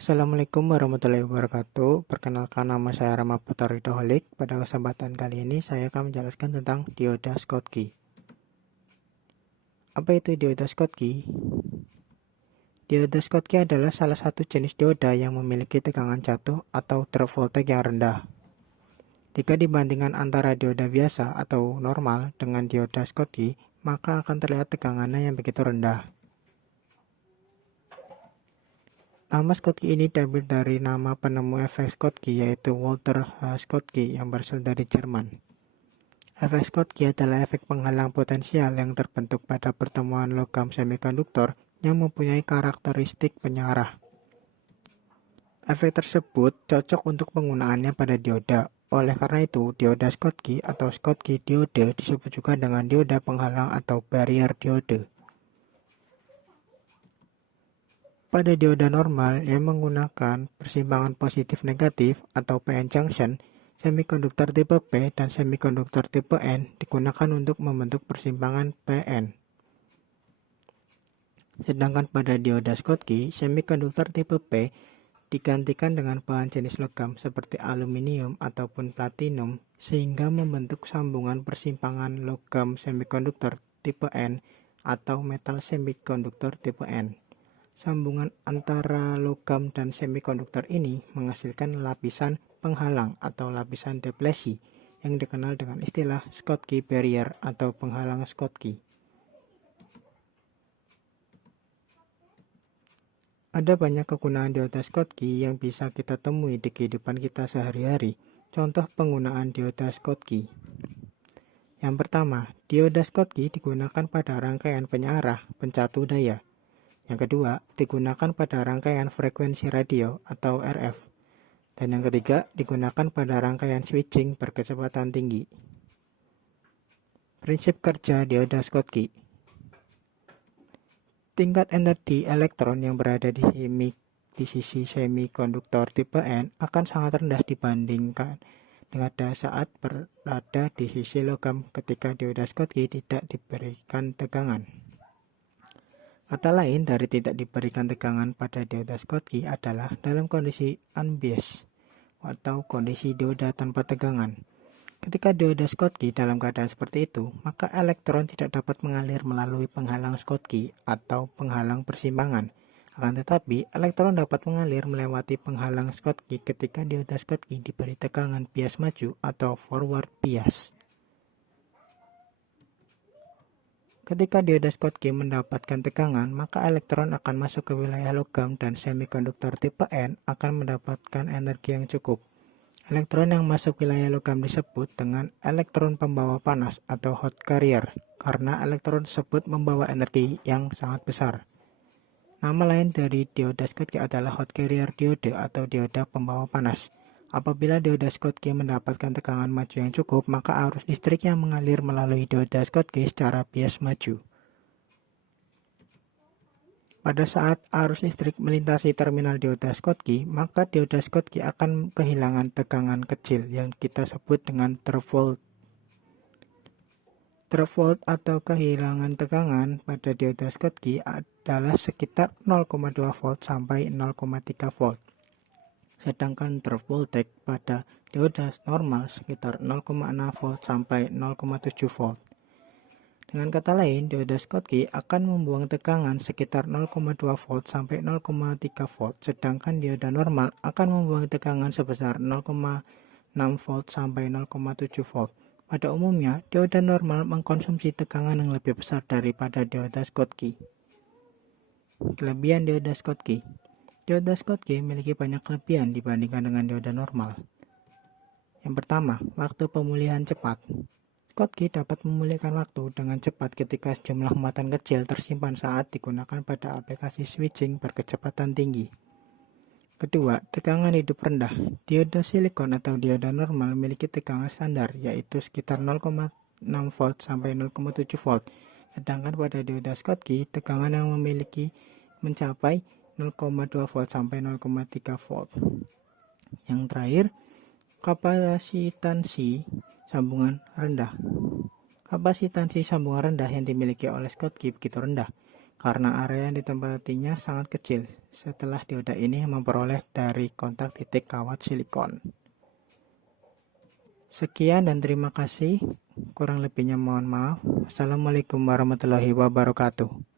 Assalamualaikum warahmatullahi wabarakatuh. Perkenalkan, nama saya Rama Putra Ridhoholik. Pada kesempatan kali ini saya akan menjelaskan tentang dioda Schottky. Apa itu dioda Schottky? Dioda Schottky adalah salah satu jenis dioda yang memiliki tegangan jatuh atau drop voltage yang rendah. Jika dibandingkan antara dioda biasa atau normal dengan dioda Schottky, maka akan terlihat tegangannya yang begitu rendah. Nama Schottky ini diambil dari nama penemu efek Schottky, yaitu Walter H. Schottky yang berasal dari Jerman. Efek Schottky adalah efek penghalang potensial yang terbentuk pada pertemuan logam semikonduktor yang mempunyai karakteristik penyarah. Efek tersebut cocok untuk penggunaannya pada dioda. Oleh karena itu, dioda Schottky atau Schottky diode disebut juga dengan dioda penghalang atau barrier diode. Pada dioda normal yang menggunakan persimpangan positif-negatif atau PN junction, semikonduktor tipe P dan semikonduktor tipe N digunakan untuk membentuk persimpangan PN. Sedangkan pada dioda Schottky, semikonduktor tipe P digantikan dengan bahan jenis logam seperti aluminium ataupun platinum sehingga membentuk sambungan persimpangan logam semikonduktor tipe N atau metal semikonduktor tipe N. Sambungan antara logam dan semikonduktor ini menghasilkan lapisan penghalang atau lapisan deplesi yang dikenal dengan istilah Schottky barrier atau penghalang Schottky. Ada banyak kegunaan dioda Schottky yang bisa kita temui di kehidupan kita sehari-hari. Contoh penggunaan dioda Schottky. Yang pertama, dioda Schottky digunakan pada rangkaian penyarah pencatu daya. Yang kedua, digunakan pada rangkaian frekuensi radio atau RF. Dan yang ketiga, digunakan pada rangkaian switching berkecepatan tinggi. Prinsip kerja dioda Schottky. Tingkat energi elektron yang berada di sisi semikonduktor tipe N akan sangat rendah dibandingkan dengan saat berada di sisi logam ketika dioda Schottky tidak diberikan tegangan. Kata lain dari tidak diberikan tegangan pada dioda Schottky adalah dalam kondisi unbiased atau kondisi dioda tanpa tegangan. Ketika dioda Schottky dalam keadaan seperti itu, maka elektron tidak dapat mengalir melalui penghalang Schottky atau penghalang persimpangan. Akan tetapi, elektron dapat mengalir melewati penghalang Schottky ketika dioda Schottky diberi tegangan bias maju atau forward bias. Ketika dioda Schottky mendapatkan tegangan, maka elektron akan masuk ke wilayah logam dan semikonduktor tipe N akan mendapatkan energi yang cukup. Elektron yang masuk wilayah logam disebut dengan elektron pembawa panas atau hot carrier, karena elektron tersebut membawa energi yang sangat besar. Nama lain dari dioda Schottky adalah hot carrier diode atau dioda pembawa panas. Apabila dioda Schottky mendapatkan tegangan maju yang cukup, maka arus listrik yang mengalir melalui dioda Schottky secara bias maju. Pada saat arus listrik melintasi terminal dioda Schottky, maka dioda Schottky akan kehilangan tegangan kecil yang kita sebut dengan drop volt. Drop volt atau kehilangan tegangan pada dioda Schottky adalah sekitar 0,2 volt sampai 0,3 volt. Sedangkan drop voltage pada dioda normal sekitar 0,6 volt sampai 0,7 volt. Dengan kata lain, dioda Schottky akan membuang tegangan sekitar 0,2 volt sampai 0,3 volt, sedangkan dioda normal akan membuang tegangan sebesar 0,6 volt sampai 0,7 volt. Pada umumnya, dioda normal mengkonsumsi tegangan yang lebih besar daripada dioda Schottky. Kelebihan dioda Schottky. Dioda Schottky memiliki banyak kelebihan dibandingkan dengan dioda normal. Yang pertama, waktu pemulihan cepat. Schottky dapat memulihkan waktu dengan cepat ketika sejumlah muatan kecil tersimpan saat digunakan pada aplikasi switching berkecepatan tinggi. Kedua, tegangan hidup rendah. Dioda silikon atau dioda normal memiliki tegangan standar, yaitu sekitar 0,6 volt sampai 0,7 volt. Sedangkan pada dioda Schottky, tegangan yang memiliki mencapai 0,2 volt sampai 0,3 volt. Yang terakhir, kapasitansi sambungan rendah. Kapasitansi sambungan rendah yang dimiliki oleh Schottky begitu rendah karena area yang ditempatinya sangat kecil. Setelah dioda ini memperoleh dari kontak titik kawat silikon. Sekian dan terima kasih. Kurang lebihnya mohon maaf. Assalamualaikum warahmatullahi wabarakatuh.